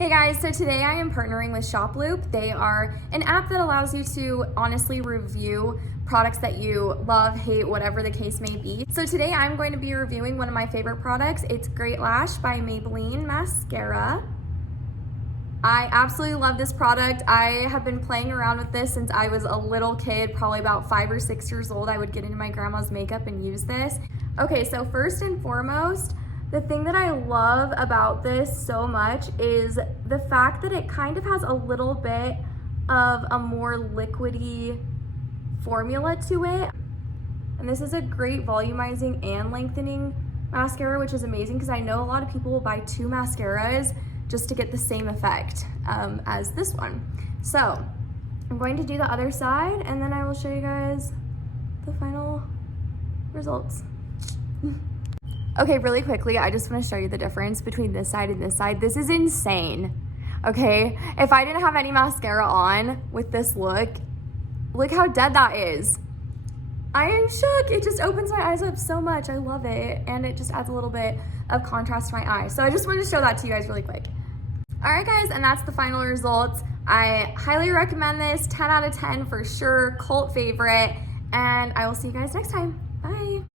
Hey guys, so today I am partnering with ShopLoop. They are an app that allows you to honestly review products that you love, hate, whatever the case may be. So today I'm going to be reviewing one of my favorite products. It's Great Lash by Maybelline Mascara. I absolutely love this product. I have been playing around with this since I was a little kid, probably about 5 or 6 years old. I would get into my grandma's makeup and use this. Okay, so first and foremost, the thing that I love about this so much is the fact that it kind of has a little bit of a more liquidy formula to it. And this is a great volumizing and lengthening mascara, which is amazing because I know a lot of people will buy 2 mascaras just to get the same effect as this one. So I'm going to do the other side and then I will show you guys the final results. Okay, really quickly, I just want to show you the difference between this side and this side. This is insane, okay? If I didn't have any mascara on with this look how dead that is. I am shook. It just opens my eyes up so much. I love it, and it just adds a little bit of contrast to my eye. So I just wanted to show that to you guys really quick. All right, guys, and that's the final results. I highly recommend this, 10 out of 10 for sure, cult favorite, and I will see you guys next time.